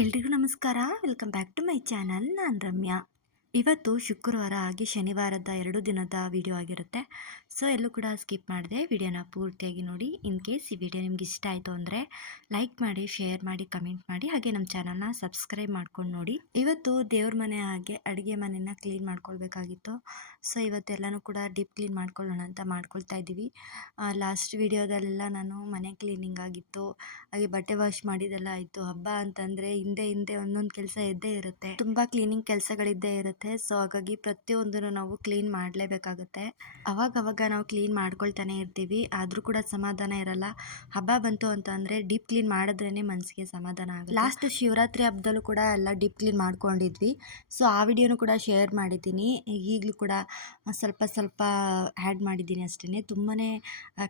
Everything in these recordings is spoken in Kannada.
ಎಲ್ರಿಗೂ ನಮಸ್ಕಾರ. Welcome back to my channel. ನಾನು ರಮ್ಯಾ. ಇವತ್ತು ಶುಕ್ರವಾರ ಆಗಿ ಶನಿವಾರದ 2 ದಿನದ ವಿಡಿಯೋ ಆಗಿರುತ್ತೆ. ಸೊ ಎಲ್ಲೂ ಕೂಡ ಸ್ಕಿಪ್ ಮಾಡದೆ ವಿಡಿಯೋನ ಪೂರ್ತಿಯಾಗಿ ನೋಡಿ. ಇನ್ ಕೇಸ್ ಈ ವಿಡಿಯೋ ನಿಮ್ಗೆ ಇಷ್ಟ ಆಯಿತು ಅಂದರೆ ಲೈಕ್ ಮಾಡಿ, ಶೇರ್ ಮಾಡಿ, ಕಮೆಂಟ್ ಮಾಡಿ, ಹಾಗೆ ನಮ್ಮ ಚಾನಲ್ನ ಸಬ್ಸ್ಕ್ರೈಬ್ ಮಾಡ್ಕೊಂಡು ನೋಡಿ. ಇವತ್ತು ದೇವ್ರ ಮನೆ ಹಾಗೆ ಅಡುಗೆ ಮನೆನ ಕ್ಲೀನ್ ಮಾಡ್ಕೊಳ್ಬೇಕಾಗಿತ್ತು. ಸೊ ಇವತ್ತೆಲ್ಲನೂ ಕೂಡ ಡೀಪ್ ಕ್ಲೀನ್ ಮಾಡ್ಕೊಳ್ಳೋಣ ಅಂತ ಮಾಡ್ಕೊಳ್ತಾ ಇದ್ದೀವಿ. ಲಾಸ್ಟ್ ವಿಡಿಯೋದಲ್ಲೆಲ್ಲ ನಾನು ಮನೆ ಕ್ಲೀನಿಂಗ್ ಆಗಿತ್ತು, ಹಾಗೆ ಬಟ್ಟೆ ವಾಶ್ ಮಾಡಿದೆಲ್ಲ ಆಯಿತು. ಹಬ್ಬ ಅಂತಂದರೆ ಹಿಂದೆ ಹಿಂದೆ ಒಂದೊಂದು ಕೆಲಸ ಇದ್ದೇ ಇರುತ್ತೆ, ತುಂಬ ಕ್ಲೀನಿಂಗ್ ಕೆಲಸಗಳಿದ್ದೇ ಇರುತ್ತೆ. ಸೊ ಹಾಗಾಗಿ ಪ್ರತಿಯೊಂದನ್ನು ನಾವು ಕ್ಲೀನ್ ಮಾಡಲೇಬೇಕಾಗುತ್ತೆ. ಅವಾಗವಾಗ ನಾವು ಕ್ಲೀನ್ ಮಾಡ್ಕೊಳ್ತಾನೆ ಇರ್ತೀವಿ, ಆದರೂ ಕೂಡ ಸಮಾಧಾನ ಇರಲ್ಲ. ಹಬ್ಬ ಬಂತು ಅಂತ ಅಂದರೆ ಡೀಪ್ ಕ್ಲೀನ್ ಮಾಡಿದ್ರೇ ಮನಸ್ಸಿಗೆ ಸಮಾಧಾನ ಆಗುತ್ತೆ. ಲಾಸ್ಟ್ ಶಿವರಾತ್ರಿ ಹಬ್ಬದಲ್ಲೂ ಕೂಡ ಎಲ್ಲ ಡೀಪ್ ಕ್ಲೀನ್ ಮಾಡ್ಕೊಂಡಿದ್ವಿ. ಸೊ ಆ ವಿಡಿಯೋನು ಕೂಡ ಶೇರ್ ಮಾಡಿದ್ದೀನಿ. ಈಗಲೂ ಕೂಡ ಸ್ವಲ್ಪ ಸ್ವಲ್ಪ ಆ್ಯಡ್ ಮಾಡಿದ್ದೀನಿ ಅಷ್ಟೇ. ತುಂಬಾ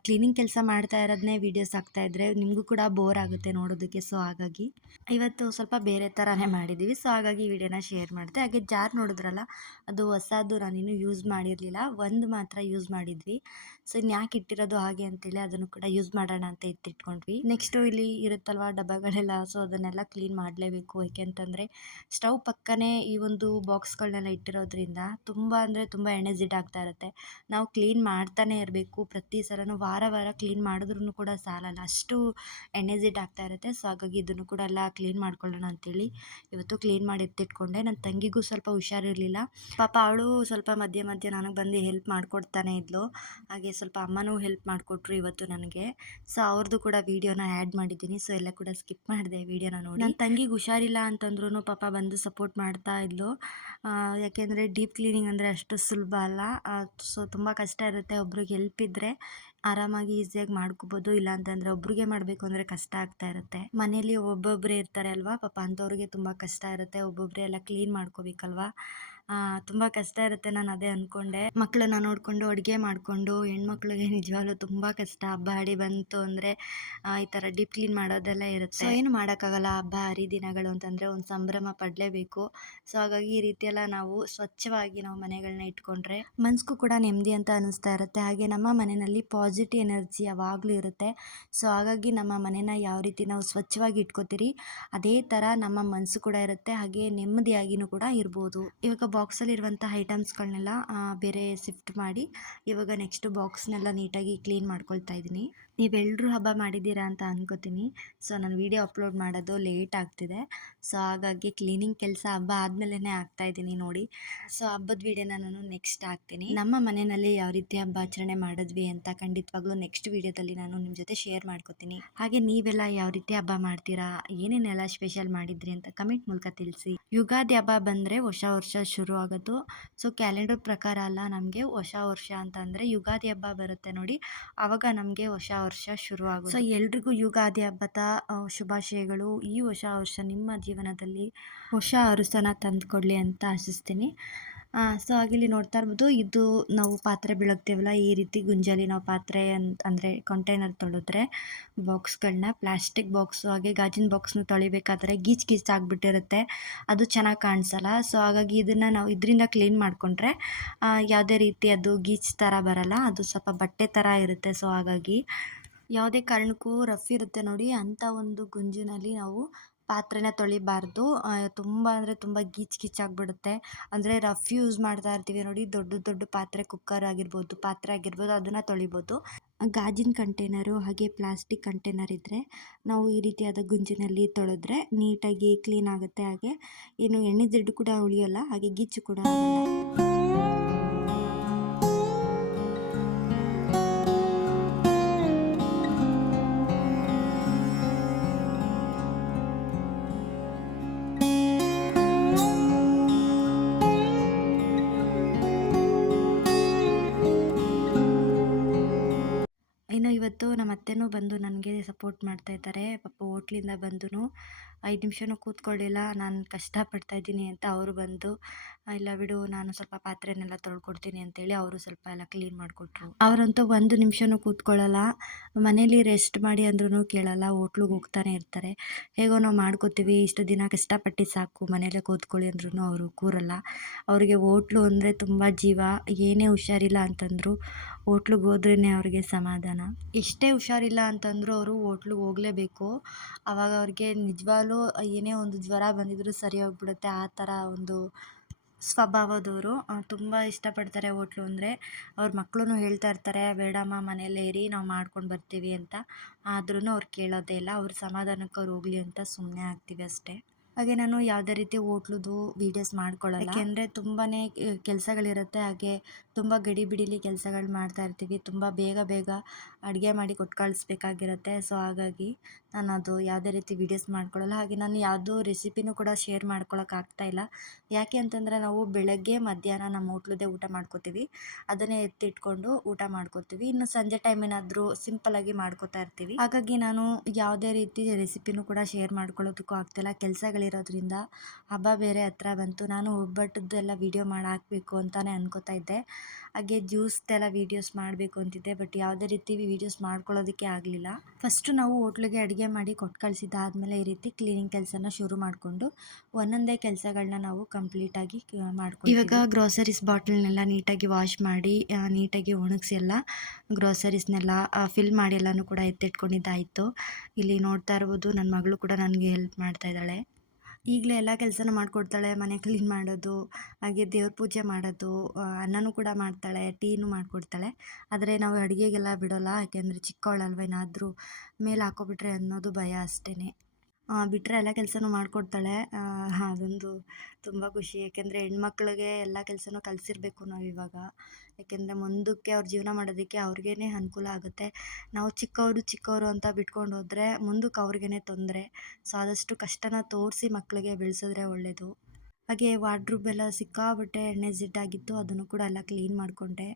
ಕ್ಲೀನಿಂಗ್ ಕೆಲಸ ಮಾಡ್ತಾ ಇರೋದನ್ನೇ ವೀಡಿಯೋಸ್ ಹಾಕ್ತಾಯಿದ್ರೆ ನಿಮಗೂ ಕೂಡ ಬೋರ್ ಆಗುತ್ತೆ ನೋಡೋದಕ್ಕೆ. ಸೊ ಹಾಗಾಗಿ ಇವತ್ತು ಸ್ವಲ್ಪ ಬೇರೆ ಥರನೇ ಮಾಡಿದ್ದೀವಿ. ಸೊ ಹಾಗಾಗಿ ಈ ವಿಡಿಯೋನ ಶೇರ್ ಮಾಡಿದೆ. ಹಾಗೆ ಜಾರ್ ನೋಡಿದ್ರಲ್ಲ, ಅದು ಹೊಸದು, ನಾನಿನ್ನೂ ಯೂಸ್ ಮಾಡಿರಲಿಲ್ಲ. ಒಂದು ಮಾತ್ರ ಯೂಸ್ ಮಾಡಿದ್ವಿ. ಸೊ ಇನ್ಯಾಕೆ ಇಟ್ಟಿರೋದು ಹಾಗೆ ಅಂತೇಳಿ ಅದನ್ನು ಕೂಡ ಯೂಸ್ ಮಾಡೋಣ ಅಂತ ಎತ್ತಿಟ್ಕೊಂಡ್ವಿ. ನೆಕ್ಸ್ಟು ಇಲ್ಲಿ ಇರುತ್ತಲ್ವ ಡಬ್ಬಗಳೆಲ್ಲ, ಸೊ ಅದನ್ನೆಲ್ಲ ಕ್ಲೀನ್ ಮಾಡಲೇಬೇಕು. ಏಕೆಂತಂದರೆ ಸ್ಟವ್ ಪಕ್ಕನೇ ಈ ಒಂದು ಬಾಕ್ಸ್ಗಳನ್ನೆಲ್ಲ ಇಟ್ಟಿರೋದ್ರಿಂದ ತುಂಬ ಅಂದರೆ ತುಂಬ ಎಣ್ಣೆ ಜಿಡ್ಡಾಗ್ತಾ ಇರುತ್ತೆ. ನಾವು ಕ್ಲೀನ್ ಮಾಡ್ತಾನೆ ಇರಬೇಕು. ಪ್ರತಿ ಸಲನೂ ವಾರ ವಾರ ಕ್ಲೀನ್ ಮಾಡಿದ್ರೂ ಕೂಡ ಸಾಲಲ್ಲ, ಅಷ್ಟು ಎಣ್ಣೆ ಜಿಡ್ಡಾಗ್ತಾ ಇರುತ್ತೆ. ಸೊ ಹಾಗಾಗಿ ಇದನ್ನು ಕೂಡ ಎಲ್ಲ ಕ್ಲೀನ್ ಮಾಡ್ಕೊಳ್ಳೋಣ ಅಂತೇಳಿ ಇವತ್ತು ಕ್ಲೀನ್ ಮಾಡಿ ಎತ್ತಿಟ್ಕೊಂಡೆ. ನನ್ನ ತಂಗಿಗೂ ಸ್ವಲ್ಪ ಹುಷಾರಿರಲಿಲ್ಲ, ಪಾಪ ಅವಳು ಸ್ವಲ್ಪ ಮಧ್ಯೆ ಮಧ್ಯೆ ನನಗೆ ಬಂದು ಹೆಲ್ಪ್ ಮಾಡಿಕೊಡ್ತಾನೆ ಇದ್ಲು. ಹಾಗೆ ಸ್ವಲ್ಪ ಅಮ್ಮನೂ ಹೆಲ್ಪ್ ಮಾಡಿಕೊಟ್ರು ಇವತ್ತು ನನಗೆ. ಸೊ ಅವ್ರದ್ದು ಕೂಡ ವೀಡಿಯೋನ ಆ್ಯಡ್ ಮಾಡಿದ್ದೀನಿ. ಸೊ ಎಲ್ಲ ಕೂಡ ಸ್ಕಿಪ್ ಮಾಡಿದೆ ವೀಡಿಯೋನ ನೋಡಿ. ನನ್ನ ತಂಗಿಗೆ ಹುಷಾರಿಲ್ಲ ಅಂತಂದ್ರೂ ಪಾಪ ಬಂದು ಸಪೋರ್ಟ್ ಮಾಡ್ತಾ ಇದ್ಲು. ಯಾಕೆಂದರೆ ಡೀಪ್ ಕ್ಲೀನಿಂಗ್ ಅಂದರೆ ಅಷ್ಟು ಸುಲಭ ಅಲ್ಲ. ಸೊ ತುಂಬ ಕಷ್ಟ ಇರುತ್ತೆ. ಒಬ್ರಿಗೆ ಹೆಲ್ಪ್ ಇದ್ದರೆ ಆರಾಮಾಗಿ ಈಸಿಯಾಗಿ ಮಾಡ್ಕೋಬೋದು. ಇಲ್ಲ ಅಂತಂದರೆ ಒಬ್ರಿಗೆ ಮಾಡಬೇಕು ಅಂದರೆ ಕಷ್ಟ ಆಗ್ತಾ ಇರುತ್ತೆ. ಮನೇಲಿ ಒಬ್ಬೊಬ್ಬರೇ ಇರ್ತಾರೆ ಅಲ್ವಾ, ಪಾಪ ಅಂಥವ್ರಿಗೆ ತುಂಬ ಕಷ್ಟ ಇರುತ್ತೆ. ಒಬ್ಬೊಬ್ಬರೇ ಎಲ್ಲ ಕ್ಲೀನ್ ಮಾಡ್ಕೋಬೇಕಲ್ವಾ, ತುಂಬ ಕಷ್ಟ ಇರುತ್ತೆ. ನಾನು ಅದೇ ಅಂದ್ಕೊಂಡೆ. ಮಕ್ಕಳನ್ನ ನೋಡಿಕೊಂಡು ಅಡುಗೆ ಮಾಡಿಕೊಂಡು ಹೆಣ್ಮಕ್ಳಿಗೆ ನಿಜವಾಗ್ಲೂ ತುಂಬ ಕಷ್ಟ. ಹಬ್ಬ ಹಡಿ ಬಂತು ಅಂದರೆ ಈ ಥರ ಡೀಪ್ ಕ್ಲೀನ್ ಮಾಡೋದೆಲ್ಲ ಇರುತ್ತೆ. ಸೊ ಏನು ಮಾಡೋಕ್ಕಾಗಲ್ಲ, ಹಬ್ಬ ಹರಿದಿನಗಳು ಅಂತಂದರೆ ಒಂದು ಸಂಭ್ರಮ ಪಡಲೇಬೇಕು. ಸೊ ಹಾಗಾಗಿ ಈ ರೀತಿಯೆಲ್ಲ ನಾವು ಸ್ವಚ್ಛವಾಗಿ ನಾವು ಮನೆಗಳನ್ನ ಇಟ್ಕೊಂಡ್ರೆ ಮನಸ್ಗೂ ಕೂಡ ನೆಮ್ಮದಿ ಅಂತ ಅನ್ನಿಸ್ತಾ ಇರುತ್ತೆ. ಹಾಗೆ ನಮ್ಮ ಮನೆಯಲ್ಲಿ ಪಾಸಿಟಿವ್ ಎನರ್ಜಿ ಯಾವಾಗಲೂ ಇರುತ್ತೆ. ಸೊ ಹಾಗಾಗಿ ನಮ್ಮ ಮನೆನ ಯಾವ ರೀತಿ ನಾವು ಸ್ವಚ್ಛವಾಗಿ ಇಟ್ಕೋತೀರಿ ಅದೇ ಥರ ನಮ್ಮ ಮನಸ್ಸು ಕೂಡ ಇರುತ್ತೆ. ಹಾಗೆ ನೆಮ್ಮದಿಯಾಗಿಯೂ ಕೂಡ ಇರ್ಬೋದು. ಇವಾಗ ಬಾಕ್ಸಲ್ಲಿರುವಂಥ ಐಟಮ್ಸ್ಗಳನ್ನೆಲ್ಲ ಬೇರೆ ಶಿಫ್ಟ್ ಮಾಡಿ ಇವಾಗ ನೆಕ್ಸ್ಟ್ ಬಾಕ್ಸ್ನೆಲ್ಲ ನೀಟಾಗಿ ಕ್ಲೀನ್ ಮಾಡ್ಕೊಳ್ತಾ ಇದ್ದೀನಿ. ನೀವೆಲ್ಲರೂ ಹಬ್ಬ ಮಾಡಿದ್ದೀರಾ ಅಂತ ಅನ್ಕೋತೀನಿ. ಸೊ ನಾನು ವೀಡಿಯೋ ಅಪ್ಲೋಡ್ ಮಾಡೋದು ಲೇಟ್ ಆಗ್ತಿದೆ. ಸೊ ಹಾಗಾಗಿ ಕ್ಲೀನಿಂಗ್ ಕೆಲಸ ಹಬ್ಬ ಆದಮೇಲೆ ಹಾಕ್ತಾಯಿದ್ದೀನಿ ನೋಡಿ. ಸೊ ಹಬ್ಬದ ವೀಡಿಯೋನ ನಾನು ನೆಕ್ಸ್ಟ್ ಹಾಕ್ತೀನಿ. ನಮ್ಮ ಮನೆಯಲ್ಲಿ ಯಾವ ರೀತಿ ಹಬ್ಬ ಆಚರಣೆ ಮಾಡಿದ್ವಿ ಅಂತ ಖಂಡಿತವಾಗ್ಲೂ ನೆಕ್ಸ್ಟ್ ವೀಡಿಯೋದಲ್ಲಿ ನಾನು ನಿಮ್ಮ ಜೊತೆ ಶೇರ್ ಮಾಡ್ಕೋತೀನಿ. ಹಾಗೆ ನೀವೆಲ್ಲ ಯಾವ ರೀತಿ ಹಬ್ಬ ಮಾಡ್ತೀರಾ, ಏನೇನೆಲ್ಲ ಸ್ಪೆಷಲ್ ಮಾಡಿದ್ರಿ ಅಂತ ಕಮೆಂಟ್ ಮೂಲಕ ತಿಳಿಸಿ. ಯುಗಾದಿ ಹಬ್ಬ ಬಂದರೆ ಹೊಸ ವರ್ಷ ಶುರು ಆಗೋದು. ಸೊ ಕ್ಯಾಲೆಂಡರ್ ಪ್ರಕಾರ ಅಲ್ಲ, ನಮಗೆ ಹೊಸ ವರ್ಷ ಅಂತಂದರೆ ಯುಗಾದಿ ಹಬ್ಬ ಬರುತ್ತೆ ನೋಡಿ, ಆವಾಗ ನಮಗೆ ಹೊಸ ವರ್ಷ ಶುರು ಆಗೋದು. ಸೊ ಎಲ್ರಿಗೂ ಯುಗಾದಿ ಹಬ್ಬದ ಶುಭಾಶಯಗಳು. ಈ ಹೊಸ ವರ್ಷ ನಿಮ್ಮ ಜೀವನದಲ್ಲಿ ಹೊಸ ಅರಸನ ತಂದುಕೊಡ್ಲಿ ಅಂತ ಆಶಿಸ್ತೀನಿ. ಸೊ ಹಾಗಿಲ್ಲಿ ನೋಡ್ತಾ ಇರ್ಬೋದು, ಇದು ನಾವು ಪಾತ್ರೆ ಬೆಳಗ್ತೀವಲ್ಲ, ಈ ರೀತಿ ಗುಂಜಲಿ ನಾವು ಪಾತ್ರೆ ಅಂದರೆ ಕಂಟೈನರ್ ತೊಳೆದ್ರೆ ಬಾಕ್ಸ್ಗಳನ್ನ, ಪ್ಲಾಸ್ಟಿಕ್ ಬಾಕ್ಸು ಹಾಗೆ ಗಾಜಿನ ಬಾಕ್ಸ್ನ ತೊಳಿಬೇಕಾದ್ರೆ ಗೀಚ್ ಗೀಚ್ ಆಗಿಬಿಟ್ಟಿರುತ್ತೆ, ಅದು ಚೆನ್ನಾಗಿ ಕಾಣಿಸಲ್ಲ. ಸೊ ಹಾಗಾಗಿ ಇದನ್ನು ನಾವು ಇದರಿಂದ ಕ್ಲೀನ್ ಮಾಡಿಕೊಂಡ್ರೆ ಯಾವುದೇ ರೀತಿ ಅದು ಗೀಚ್ ಥರ ಬರಲ್ಲ, ಅದು ಸ್ವಲ್ಪ ಬಟ್ಟೆ ಥರ ಇರುತ್ತೆ. ಸೊ ಹಾಗಾಗಿ ಯಾವುದೇ ಕಾರಣಕ್ಕೂ ರಫ್ ಇರುತ್ತೆ ನೋಡಿ, ಅಂಥ ಒಂದು ಗುಂಜಿನಲ್ಲಿ ನಾವು ಪಾತ್ರೆನ ತೊಳಿಬಾರ್ದು. ತುಂಬ ಅಂದರೆ ತುಂಬ ಗೀಚ್ ಗೀಚ್ ಆಗಿಬಿಡುತ್ತೆ. ಅಂದರೆ ರಫ್ ಯೂಸ್ ಮಾಡ್ತಾ ಇರ್ತೀವಿ ನೋಡಿ, ದೊಡ್ಡ ದೊಡ್ಡ ಪಾತ್ರೆ, ಕುಕ್ಕರ್ ಆಗಿರ್ಬೋದು, ಪಾತ್ರೆ ಆಗಿರ್ಬೋದು, ಅದನ್ನು ತೊಳಿಬೋದು. ಗಾಜಿನ ಕಂಟೈನರು ಹಾಗೆ ಪ್ಲಾಸ್ಟಿಕ್ ಕಂಟೈನರ್ ಇದ್ದರೆ ನಾವು ಈ ರೀತಿಯಾದ ಗುಂಜಿನಲ್ಲಿ ತೊಳೆದ್ರೆ ನೀಟಾಗಿ ಕ್ಲೀನ್ ಆಗುತ್ತೆ. ಹಾಗೆ ಏನು ಎಣ್ಣೆ ಜಿಡ್ಡು ಕೂಡ ಉಳಿಯೋಲ್ಲ, ಹಾಗೆ ಗೀಚು ಕೂಡ ಆಗಲ್ಲ. ಇನ್ನು ಇವತ್ತು ನಮ್ಮ ಅತ್ತೆನೂ ಬಂದು ನನಗೆ ಸಪೋರ್ಟ್ ಮಾಡ್ತಾ ಇದ್ದಾರೆ. ಪಾಪ ಹೋಟ್ಲಿಂದ ಬಂದು 5 ನಿಮಿಷನೂ ಕೂತ್ಕೊಳ್ಳಿಲ್ಲ, ನಾನು ಕಷ್ಟಪಡ್ತಾ ಇದ್ದೀನಿ ಅಂತ ಅವರು ಬಂದು, ಇಲ್ಲ ಬಿಡು ನಾನು ಸ್ವಲ್ಪ ಪಾತ್ರೆನೆಲ್ಲ ತೊಳ್ಕೊಡ್ತೀನಿ ಅಂತೇಳಿ ಅವರು ಸ್ವಲ್ಪ ಎಲ್ಲ ಕ್ಲೀನ್ ಮಾಡಿಕೊಟ್ರು. ಅವರಂತೂ 1 ನಿಮಿಷನೂ ಕೂತ್ಕೊಳ್ಳಲ್ಲ, ಮನೇಲಿ ರೆಸ್ಟ್ ಮಾಡಿ ಅಂದ್ರೂ ಕೇಳಲ್ಲ, ಹೋಟ್ಲಿಗೆ ಹೋಗ್ತಾನೆ ಇರ್ತಾರೆ. ಹೇಗೋ ನಾವು ಮಾಡ್ಕೋತೀವಿ, ಇಷ್ಟು ದಿನ ಕಷ್ಟಪಟ್ಟು ಸಾಕು, ಮನೇಲೇ ಕೂತ್ಕೊಳ್ಳಿ ಅಂದ್ರೂ ಅವರು ಕೂರಲ್ಲ. ಅವರಿಗೆ ಹೋಟ್ಲು ಅಂದರೆ ತುಂಬ ಜೀವ. ಏನೇ ಹುಷಾರಿಲ್ಲ ಅಂತಂದರೂ ಹೋಟ್ಲಿಗೆ ಹೋದ್ರೇ ಅವ್ರಿಗೆ ಸಮಾಧಾನ. ಎಷ್ಟೇ ಹುಷಾರಿಲ್ಲ ಅಂತಂದರೂ ಅವರು ಹೋಟ್ಲಿಗೆ ಹೋಗಲೇಬೇಕು. ಆವಾಗ ಅವ್ರಿಗೆ ನಿಜವಾಗ್ಲೂ ಯಾವಾಗಲೂ ಏನೇ ಒಂದು ಜ್ವರ ಬಂದಿದ್ರೂ ಸರಿ ಹೋಗ್ಬಿಡುತ್ತೆ ಆ ಥರ ಒಂದು ಸ್ವಭಾವದವರು. ತುಂಬ ಇಷ್ಟಪಡ್ತಾರೆ ಹೋಟ್ಲು ಅಂದರೆ. ಅವ್ರ ಮಕ್ಕಳು ಹೇಳ್ತಾ ಇರ್ತಾರೆ, ಬೇಡಮ್ಮ ಮನೆಯಲ್ಲೇ ಇರಿ, ನಾವು ಮಾಡ್ಕೊಂಡು ಬರ್ತೀವಿ ಅಂತ. ಆದ್ರೂ ಅವ್ರು ಕೇಳೋದೇ ಇಲ್ಲ. ಅವ್ರ ಸಮಾಧಾನಕ್ಕೆ ಅವ್ರು ಹೋಗಲಿ ಅಂತ ಸುಮ್ಮನೆ ಆಗ್ತೀವಿ ಅಷ್ಟೇ. ಹಾಗೆ ನಾನು ಯಾವುದೇ ರೀತಿ ಹೋಟ್ಲುದು ವೀಡಿಯೋಸ್ ಮಾಡ್ಕೊಳ್ಳಲ್ಲ. ಯಾಕೆಂದರೆ ತುಂಬಾ ಕೆಲಸಗಳಿರುತ್ತೆ. ಹಾಗೆ ತುಂಬ ಗಡಿಬಿಡಿಲಿ ಕೆಲಸಗಳು ಮಾಡ್ತಾ ಇರ್ತೀವಿ. ತುಂಬ ಬೇಗ ಬೇಗ ಅಡುಗೆ ಮಾಡಿ ಕೊಟ್ಟು ಕಳಿಸ್ಬೇಕಾಗಿರುತ್ತೆ. ಸೊ ಹಾಗಾಗಿ ನಾನು ಅದು ಯಾವುದೇ ರೀತಿ ವೀಡಿಯೋಸ್ ಮಾಡ್ಕೊಳ್ಳಲ್ಲ. ಹಾಗೆ ನಾನು ಯಾವುದೋ ರೆಸಿಪಿನೂ ಕೂಡ ಶೇರ್ ಮಾಡ್ಕೊಳಕ್ಕಾಗ್ತಾಯಿಲ್ಲ. ಯಾಕೆ ಅಂತಂದರೆ ನಾವು ಬೆಳಗ್ಗೆ ಮಧ್ಯಾಹ್ನ ನಮ್ಮ ಹೋಟ್ಲದ್ದೇ ಊಟ ಮಾಡ್ಕೋತೀವಿ. ಅದನ್ನೇ ಎತ್ತಿಟ್ಕೊಂಡು ಊಟ ಮಾಡ್ಕೋತೀವಿ. ಇನ್ನು ಸಂಜೆ ಟೈಮ್ ಏನಾದರೂ ಸಿಂಪಲ್ಲಾಗಿ ಮಾಡ್ಕೋತಾ ಇರ್ತೀವಿ. ಹಾಗಾಗಿ ನಾನು ಯಾವುದೇ ರೀತಿ ರೆಸಿಪಿನೂ ಕೂಡ ಶೇರ್ ಮಾಡ್ಕೊಳ್ಳೋದಕ್ಕೂ ಆಗ್ತಿಲ್ಲ. ಕೆಲಸಗಳಿರೋದ್ರಿಂದ ಹಬ್ಬ ಬೇರೆ ಹತ್ರ ಬಂತು. ನಾನು ಒಬ್ಬಟ್ಟದ್ದೆಲ್ಲ ವೀಡಿಯೋ ಮಾಡಿ ಹಾಕಬೇಕು ಅಂತಲೇ ಅನ್ಕೋತಾ ಇದ್ದೆ. ಹಾಗೆ ಜ್ಯೂಸ್ದೆಲ್ಲ ವೀಡಿಯೋಸ್ ಮಾಡಬೇಕು ಅಂತಿದ್ದೆ. ಬಟ್ ಯಾವುದೇ ರೀತಿ ವೀಡಿಯೋಸ್ ಮಾಡ್ಕೊಳ್ಳೋದಕ್ಕೆ ಆಗಲಿಲ್ಲ. ಫಸ್ಟು ನಾವು ಹೋಟ್ಲಿಗೆ ಅಡುಗೆ ಮಾಡಿ ಕೊಟ್ಟು ಕಳಿಸಿದ್ದಾದಮೇಲೆ ಈ ರೀತಿ ಕ್ಲೀನಿಂಗ್ ಕೆಲಸನ ಶುರು ಮಾಡಿಕೊಂಡು ಒಂದೊಂದೇ ಕೆಲಸಗಳನ್ನ ನಾವು ಕಂಪ್ಲೀಟಾಗಿ ಮಾಡ್ಕೊಂಡು ಇವಾಗ ಗ್ರೋಸರೀಸ್ ಬಾಟಲ್ನೆಲ್ಲ ನೀಟಾಗಿ ವಾಶ್ ಮಾಡಿ ನೀಟಾಗಿ ಒಣಗಿಸಿ ಎಲ್ಲ ಗ್ರೋಸರೀಸ್ನೆಲ್ಲ ಫಿಲ್ ಮಾಡಿ ಎಲ್ಲನೂ ಕೂಡ ಎತ್ತಿಟ್ಕೊಂಡಿದ್ದಾಯಿತು. ಇಲ್ಲಿ ನೋಡ್ತಾ ಇರ್ಬೋದು, ನನ್ನ ಮಗಳು ಕೂಡ ನನಗೆ ಹೆಲ್ಪ್ ಮಾಡ್ತಾ ಇದ್ದಾಳೆ. ಈಗಲೇ ಎಲ್ಲ ಕೆಲಸನೂ ಮಾಡಿಕೊಡ್ತಾಳೆ. ಮನೆ ಕ್ಲೀನ್ ಮಾಡೋದು, ಹಾಗೆ ದೇವ್ರ ಪೂಜೆ ಮಾಡೋದು, ಅನ್ನನೂ ಕೂಡ ಮಾಡ್ತಾಳೆ, ಟೀನೂ ಮಾಡಿಕೊಡ್ತಾಳೆ. ಆದರೆ ನಾವು ಅಡುಗೆಗೆಲ್ಲ ಬಿಡೋಲ್ಲ. ಯಾಕೆಂದರೆ ಚಿಕ್ಕವಳಲ್ವ, ಏನಾದರೂ ಮೇಲೆ ಹಾಕ್ಕೊಬಿಟ್ರೆ ಅನ್ನೋದು ಭಯ ಅಷ್ಟೇ. ಬಿಟ್ಟರೆ ಎಲ್ಲ ಕೆಲಸನೂ ಮಾಡಿಕೊಡ್ತಾಳೆ. ಅದೊಂದು ತುಂಬ ಖುಷಿ. ಯಾಕೆಂದರೆ ಹೆಣ್ಮಕ್ಳಿಗೆ ಎಲ್ಲ ಕೆಲಸನೂ ಕಲಿಸಿರ್ಬೇಕು ನಾವಿವಾಗ. ಯಾಕೆಂದರೆ ಮುಂದಕ್ಕೆ ಅವ್ರ ಜೀವನ ಮಾಡೋದಕ್ಕೆ ಅವ್ರಿಗೇ ಅನುಕೂಲ ಆಗುತ್ತೆ. ನಾವು ಚಿಕ್ಕವರು ಅಂತ ಬಿಟ್ಕೊಂಡು ಹೋದರೆ ಮುಂದಕ್ಕೆ ಅವ್ರಿಗೇ ತೊಂದರೆ. ಸೊ ಆದಷ್ಟು ಕಷ್ಟನ ತೋರಿಸಿ ಮಕ್ಕಳಿಗೆ ಬೆಳೆಸಿದ್ರೆ ಒಳ್ಳೆಯದು. ಹಾಗೆ ವಾರ್ಡ್ರೋಬ್ ಎಲ್ಲ ಸಿಕ್ಕಾಪಟ್ಟೆ ಎಣ್ಣೆ ಜಿಡ್ಡಾಗಿತ್ತು. ಅದನ್ನು ಕೂಡ ಎಲ್ಲ ಕ್ಲೀನ್ ಮಾಡಿಕೊಂಡೆ.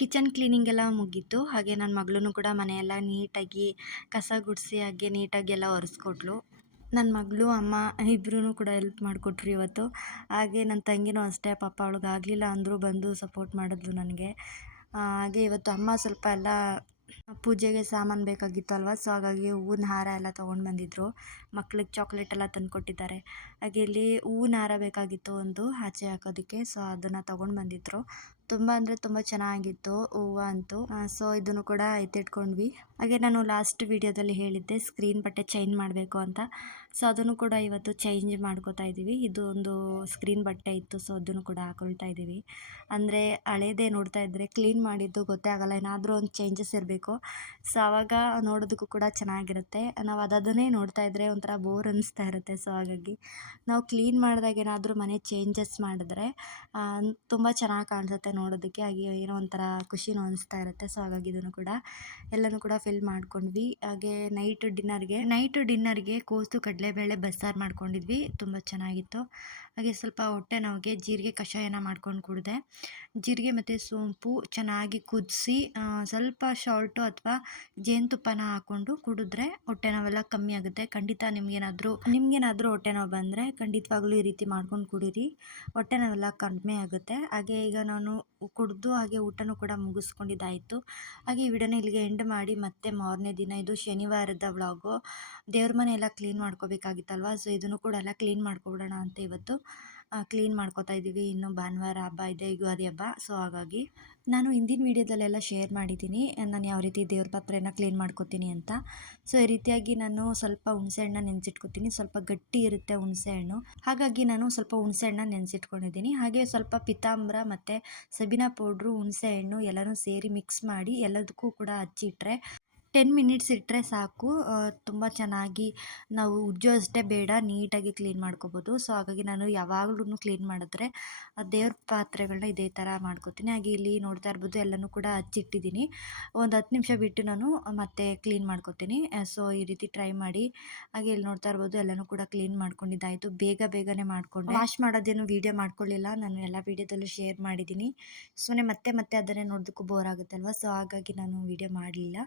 ಕಿಚನ್ ಕ್ಲೀನಿಂಗ್ ಎಲ್ಲ ಮುಗೀತು. ಹಾಗೆ ನನ್ನ ಮಗಳೂ ಕೂಡ ಮನೆಯೆಲ್ಲ ನೀಟಾಗಿ ಕಸ ಗುಡಿಸಿ ಹಾಗೆ ನೀಟಾಗಿ ಎಲ್ಲ ಒರೆಸ್ಕೊಟ್ಲು. ನನ್ನ ಮಗಳು, ಅಮ್ಮ ಇಬ್ಬರೂ ಕೂಡ ಹೆಲ್ಪ್ ಮಾಡಿಕೊಟ್ರು ಇವತ್ತು. ಹಾಗೆ ನನ್ನ ತಂಗಿನೂ ಅಷ್ಟೇ, ಪಾಪ ಅವಳಿಗೆ ಆಗಲಿಲ್ಲ ಅಂದರೂ ಬಂದು ಸಪೋರ್ಟ್ ಮಾಡಿದ್ಲು ನನಗೆ. ಹಾಗೆ ಇವತ್ತು ಅಮ್ಮ ಸ್ವಲ್ಪ ಎಲ್ಲ ಪೂಜೆಗೆ ಸಾಮಾನು ಬೇಕಾಗಿತ್ತು ಅಲ್ವಾ. ಸೊ ಹಾಗಾಗಿ ಹೂವಿನ ಹಾರ ಎಲ್ಲ ತೊಗೊಂಡು ಬಂದಿದ್ದರು. ಮಕ್ಳಿಗೆ ಚಾಕ್ಲೇಟ್ ಎಲ್ಲ ತಂದುಕೊಟ್ಟಿದ್ದಾರೆ. ಹಾಗೆ ಇಲ್ಲಿ ಹೂವಿನ ಹಾರ ಬೇಕಾಗಿತ್ತು ಒಂದು ಆಚೆ ಹಾಕೋದಕ್ಕೆ. ಸೊ ಅದನ್ನು ತೊಗೊಂಡು ಬಂದಿದ್ದರು. ತುಂಬ ಅಂದರೆ ತುಂಬ ಚೆನ್ನಾಗಿತ್ತು ಹೂವು ಅಂತೂ. ಸೊ ಇದನ್ನು ಕೂಡ ಎತ್ತಿಟ್ಕೊಂಡ್ವಿ. ಹಾಗೆ ನಾನು ಲಾಸ್ಟ್ ವಿಡಿಯೋದಲ್ಲಿ ಹೇಳಿದ್ದೆ ಸ್ಕ್ರೀನ್ ಬಟ್ಟೆ ಚೇಂಜ್ ಮಾಡಬೇಕು ಅಂತ. ಸೊ ಅದನ್ನು ಕೂಡ ಇವತ್ತು ಚೇಂಜ್ ಮಾಡ್ಕೋತಾ ಇದ್ದೀವಿ. ಇದು ಒಂದು ಸ್ಕ್ರೀನ್ ಬಟ್ಟೆ ಇತ್ತು. ಸೊ ಅದನ್ನು ಕೂಡ ಹಾಕೊಳ್ತಾ ಇದ್ದೀವಿ. ಅಂದರೆ ಹಳೇದೇ ನೋಡ್ತಾ ಇದ್ದರೆ ಕ್ಲೀನ್ ಮಾಡಿದ್ದು ಗೊತ್ತೇ ಆಗೋಲ್ಲ. ಏನಾದರೂ ಒಂದು ಚೇಂಜಸ್ ಇರಬೇಕು. ಸೊ ಆವಾಗ ನೋಡೋದಕ್ಕೂ ಕೂಡ ಚೆನ್ನಾಗಿರುತ್ತೆ. ನಾವು ಅದನ್ನೇ ನೋಡ್ತಾ ಇದ್ದರೆ ಒಂಥರ ಬೋರ್ ಅನ್ನಿಸ್ತಾ ಇರುತ್ತೆ. ಸೊ ಹಾಗಾಗಿ ನಾವು ಕ್ಲೀನ್ ಮಾಡಿದಾಗ ಏನಾದರೂ ಮನೆ ಚೇಂಜಸ್ ಮಾಡಿದ್ರೆ ತುಂಬ ಚೆನ್ನಾಗಿ ಕಾಣಿಸುತ್ತೆ ನೋಡೋದಕ್ಕೆ. ಹಾಗೆ ಏನೋ ಒಂಥರ ಖುಷಿನೂ ಅನಿಸ್ತಾ ಇರುತ್ತೆ. ಸೊ ಹಾಗಾಗಿ ಇದನ್ನು ಕೂಡ ಎಲ್ಲನೂ ಕೂಡ ಫಿಲ್ ಮಾಡ್ಕೊಂಡ್ವಿ. ಹಾಗೆ ನೈಟ್ ಡಿನ್ನರ್ಗೆ ಕೋಸು ಕಡಲೆಬೇಳೆ ಬಸ್ಸಾರು ಮಾಡ್ಕೊಂಡಿದ್ವಿ. ತುಂಬ ಚೆನ್ನಾಗಿತ್ತು. ಹಾಗೆ ಸ್ವಲ್ಪ ಹೊಟ್ಟೆ ನೋವಿಗೆ ಜೀರಿಗೆ ಕಷಾಯನ ಮಾಡ್ಕೊಂಡು ಕುಡಿದೆ. ಜೀರಿಗೆ ಮತ್ತು ಸೋಂಪು ಚೆನ್ನಾಗಿ ಕುದಿಸಿ ಸ್ವಲ್ಪ ಶಾಲ್ಟು ಅಥವಾ ಜೇನುತುಪ್ಪನ ಹಾಕ್ಕೊಂಡು ಕುಡಿದ್ರೆ ಹೊಟ್ಟೆ ನೋವೆಲ್ಲ ಕಮ್ಮಿ ಆಗುತ್ತೆ. ಖಂಡಿತ ನಿಮಗೇನಾದರೂ ಹೊಟ್ಟೆ ನೋವು ಬಂದರೆ ಖಂಡಿತವಾಗ್ಲೂ ಈ ರೀತಿ ಮಾಡ್ಕೊಂಡು ಕುಡೀರಿ. ಹೊಟ್ಟೆ ನೋವೆಲ್ಲ ಕಡಿಮೆ ಆಗುತ್ತೆ. ಹಾಗೆ ಈಗ ನಾನು ಕುಡಿದು ಹಾಗೆ ಊಟನೂ ಕೂಡ ಮುಗಿಸ್ಕೊಂಡಿದ್ದಾಯಿತು. ಹಾಗೆ ಈ ವಿಡಿಯೋನ ಇಲ್ಲಿಗೆ ಎಂಡ್ ಮಾಡಿ ಮತ್ತೆ ಮಾರನೇ ದಿನ, ಇದು ಶನಿವಾರದ ವ್ಲಾಗು. ದೇವ್ರ ಮನೆ ಎಲ್ಲ ಕ್ಲೀನ್ ಮಾಡ್ಕೋಬೇಕಾಗಿತ್ತಲ್ವ. ಸೊ ಇದನ್ನು ಕೂಡ ಎಲ್ಲ ಕ್ಲೀನ್ ಮಾಡ್ಕೊಬಿಡೋಣ ಅಂತ ಇವತ್ತು ಕ್ಲೀನ್ ಮಾಡ್ಕೋತಾ ಇದ್ದೀವಿ. ಇನ್ನು ಭಾನುವಾರ ಹಬ್ಬ ಇದೆ, ಯುಗಾದಿ ಹಬ್ಬ. ಸೊ ಹಾಗಾಗಿ ನಾನು ಹಿಂದಿನ ವೀಡಿಯೋದಲ್ಲೆಲ್ಲ ಶೇರ್ ಮಾಡಿದ್ದೀನಿ ನಾನು ಯಾವ ರೀತಿ ದೇವ್ರ ಪಾತ್ರೆನ ಕ್ಲೀನ್ ಮಾಡ್ಕೋತೀನಿ ಅಂತ. ಸೊ ಈ ರೀತಿಯಾಗಿ ನಾನು ಸ್ವಲ್ಪ ಹುಣಸೆಹಣ್ಣು ನೆನೆಸಿಟ್ಕೋತೀನಿ. ಸ್ವಲ್ಪ ಗಟ್ಟಿ ಇರುತ್ತೆ ಹುಣಸೆಹಣ್ಣು, ಹಾಗಾಗಿ ನಾನು ಸ್ವಲ್ಪ ಹುಣಸೆಹಣ್ಣು ನೆನೆಸಿಟ್ಕೊಂಡಿದ್ದೀನಿ. ಹಾಗೆ ಸ್ವಲ್ಪ ಪಿತಾಂಬರ ಮತ್ತು ಸಬೀನಾ ಪೌಡ್ರು, ಹುಣಸೆಹಣ್ಣು ಎಲ್ಲನೂ ಸೇರಿ ಮಿಕ್ಸ್ ಮಾಡಿ ಎಲ್ಲದಕ್ಕೂ ಕೂಡ ಹಚ್ಚಿಟ್ರೆ 10 ಮಿನಿಟ್ಸ್ ಇಟ್ಟರೆ ಸಾಕು. ತುಂಬ ಚೆನ್ನಾಗಿ ನಾವು ಉಜ್ಜೋಷ್ಟೇ ಬೇಡ, ನೀಟಾಗಿ ಕ್ಲೀನ್ ಮಾಡ್ಕೋಬೋದು. ಸೊ ಹಾಗಾಗಿ ನಾನು ಯಾವಾಗ್ಲೂ ಕ್ಲೀನ್ ಮಾಡಿದ್ರೆ ದೇವ್ರ ಪಾತ್ರೆಗಳನ್ನ ಇದೇ ಥರ ಮಾಡ್ಕೋತೀನಿ. ಹಾಗೆ ಇಲ್ಲಿ ನೋಡ್ತಾ ಇರ್ಬೋದು ಎಲ್ಲನೂ ಕೂಡ ಹಚ್ಚಿಟ್ಟಿದ್ದೀನಿ. ಒಂದು 10 ನಿಮಿಷ ಬಿಟ್ಟು ನಾನು ಮತ್ತೆ ಕ್ಲೀನ್ ಮಾಡ್ಕೋತೀನಿ. ಸೊ ಈ ರೀತಿ ಟ್ರೈ ಮಾಡಿ. ಹಾಗೆ ಇಲ್ಲಿ ನೋಡ್ತಾ ಇರ್ಬೋದು ಎಲ್ಲನೂ ಕೂಡ ಕ್ಲೀನ್ ಮಾಡ್ಕೊಂಡಿದ್ದಾಯಿತು. ಬೇಗನೆ ಮಾಡಿಕೊಂಡೆ. ವಾಶ್ ಮಾಡೋದೇನು ವೀಡಿಯೋ ಮಾಡ್ಕೊಳ್ಳಿಲ್ಲ, ನಾನು ಎಲ್ಲ ವೀಡಿಯೋದಲ್ಲೂ ಶೇರ್ ಮಾಡಿದ್ದೀನಿ. ಸುಮ್ಮನೆ ಮತ್ತೆ ಅದನ್ನೇ ನೋಡೋದಕ್ಕೂ ಬೋರ್ ಆಗುತ್ತಲ್ವ. ಸೊ ಹಾಗಾಗಿ ನಾನು ವೀಡಿಯೋ ಮಾಡಲಿಲ್ಲ.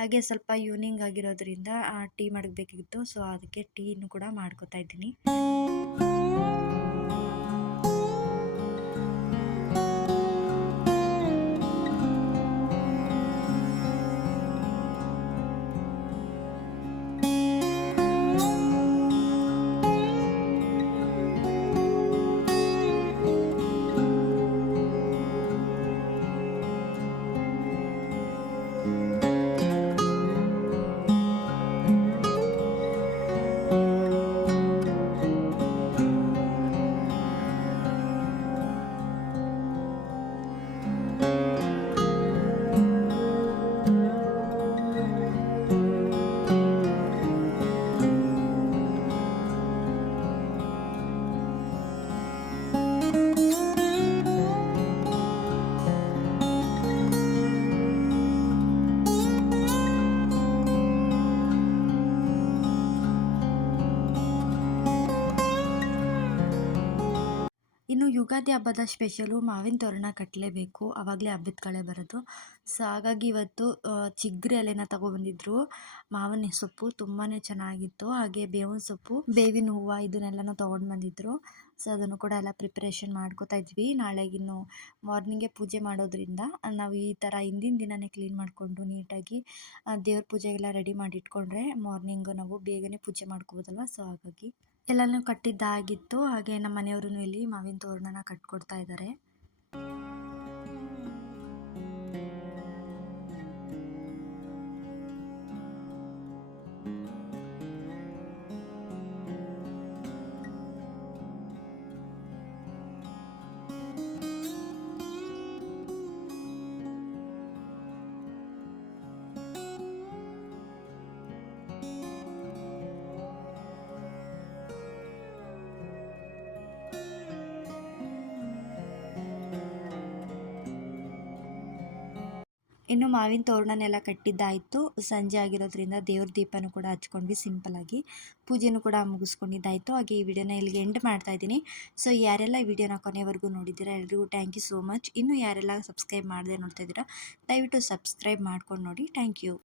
ಹಾಗೆ ಸ್ವಲ್ಪ ಈವ್ನಿಂಗ್ ಆಗಿರೋದ್ರಿಂದ ಟೀ ಮಾಡಬೇಕಿತ್ತು. ಸೊ ಅದಕ್ಕೆ ಟೀನು ಕೂಡ ಮಾಡ್ಕೊತಾ ಇದ್ದೀನಿ. ಇನ್ನು ಯುಗಾದಿ ಹಬ್ಬದ ಸ್ಪೆಷಲು ಮಾವಿನ ತೋರಣ ಕಟ್ಟಲೇಬೇಕು, ಆವಾಗಲೇ ಹಬ್ಬದ ಕಳೆ ಬರೋದು. ಸೊ ಹಾಗಾಗಿ ಇವತ್ತು ಚಿಗ್ರೆ ಎಲೆನ ತಗೊಬಂದಿದ್ರು. ಮಾವಿನ ಸೊಪ್ಪು ತುಂಬಾ ಚೆನ್ನಾಗಿತ್ತು. ಹಾಗೆ ಬೇವಿನ ಸೊಪ್ಪು, ಬೇವಿನ ಹೂವು ಇದನ್ನೆಲ್ಲನೂ ತೊಗೊಂಡು ಬಂದಿದ್ರು. ಸೊ ಅದನ್ನು ಕೂಡ ಎಲ್ಲ ಪ್ರಿಪ್ರೇಷನ್ ಮಾಡ್ಕೋತಾ ಇದ್ವಿ. ನಾಳೆಗಿನ್ನು ಮಾರ್ನಿಂಗೇ ಪೂಜೆ ಮಾಡೋದ್ರಿಂದ ನಾವು ಈ ಥರ ಹಿಂದಿನ ದಿನವೇ ಕ್ಲೀನ್ ಮಾಡಿಕೊಂಡು ನೀಟಾಗಿ ದೇವ್ರ ಪೂಜೆಗೆಲ್ಲ ರೆಡಿ ಮಾಡಿ ಇಟ್ಕೊಂಡ್ರೆ ಮಾರ್ನಿಂಗು ನಾವು ಬೇಗನೆ ಪೂಜೆ ಮಾಡ್ಕೋಬೋದಲ್ವ. ಸೊ ಹಾಗಾಗಿ ಎಲ್ಲನೂ ಕಟ್ಟಿದ್ದಾಗಿತ್ತು. ಹಾಗೆ ನಮ್ಮ ಮನೆಯವರು ಇಲ್ಲಿ ಮಾವಿನ ತೋರಣನ ಕಟ್ಕೊಡ್ತಾ ಇದ್ದಾರೆ. ಇನ್ನು ಮಾವಿನ ತೋರಣನೆಲ್ಲ ಕಟ್ಟಿದ್ದಾಯಿತು. ಸಂಜೆ ಆಗಿರೋದ್ರಿಂದ ದೇವ್ರ ದೀಪನೂ ಕೂಡ ಹಚ್ಕೊಂಡ್ವಿ ಸಿಂಪಲ್ಲಾಗಿ. ಪೂಜೆನೂ ಕೂಡ ಮುಗಿಸ್ಕೊಂಡಿದ್ದಾಯಿತು. ಹಾಗೆ ಈ ವಿಡಿಯೋನ ಇಲ್ಲಿಗೆ ಎಂಡ್ ಮಾಡ್ತಾ ಇದ್ದೀನಿ. ಸೊ ಯಾರೆಲ್ಲ ಈ ವಿಡಿಯೋನ ಕೊನೆವರೆಗೂ ನೋಡಿದ್ದೀರಾ ಎಲ್ರಿಗೂ ಥ್ಯಾಂಕ್ ಯು ಸೋ ಮಚ್. ಇನ್ನು ಯಾರೆಲ್ಲ ಸಬ್ಸ್ಕ್ರೈಬ್ ಮಾಡದೆ ನೋಡ್ತಾ ಇದ್ದೀರಾ ದಯವಿಟ್ಟು ಸಬ್ಸ್ಕ್ರೈಬ್ ಮಾಡ್ಕೊಂಡು ನೋಡಿ. Thank you.